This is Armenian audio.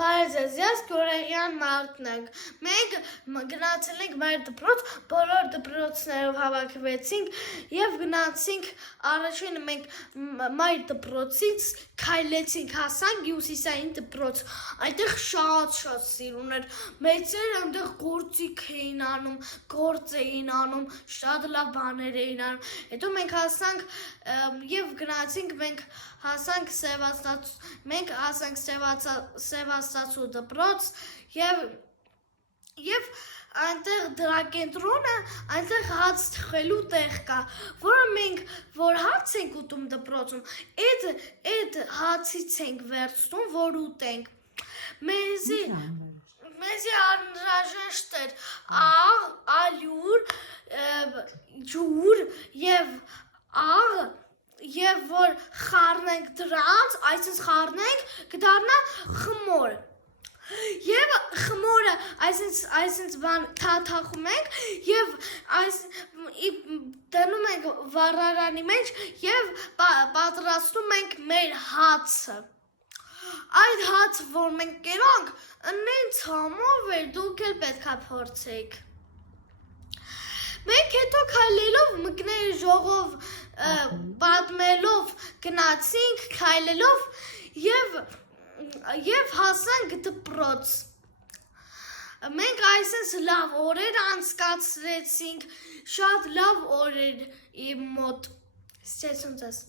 Բարեզես Գորեյան մարդն ենք, մենք գնացել ենք մեր դպրոց, բոլոր դպրոցներով հավաքվեցինք և գնացինք առաջին մենք մեր դպրոցից քայլեցինք հասանք Հյուսիսային դպրոց, այնտեղ շատ սիրուն էր, մեծերը այնտեղ գործիք էին անում, գործ էին անում, շատ լավ բաներ էին անում, հետո մենք հասանք և գնացինք մենք հասանք Սևաստացու դպրոց և այնտեղ դրակենտրոնը, այնտեղ հաց թխելու տեղ կա, որը մենք, որ հաց ենք ուտում դպրոցում, այդ հացից ենք վերցնում, որ ուտենք, մեզի անհրաժեշտ էր աղ, ալյուր, ջուր և աղ, և որ խառնենք դրանց, այսինքն խառնենք, կդառնա խմոր, և խմորը այսինքն բան թաթախում ենք և դնում ենք վառարանի մեջ և պատրաստում ենք մեր հացը, այդ հացը, որ մենք կերանք, ինձ համով էր, դուք էլ պետք է փորձեք, մենք հետո քայլելով մկների ժողով պատմելով գնացինք քայլելով և հասանք դպրոց, մենք այսպես լավ օրեր անցկացրեցինք, շատ լավ օրեր իմ մոտ, ստեսում ձեզ։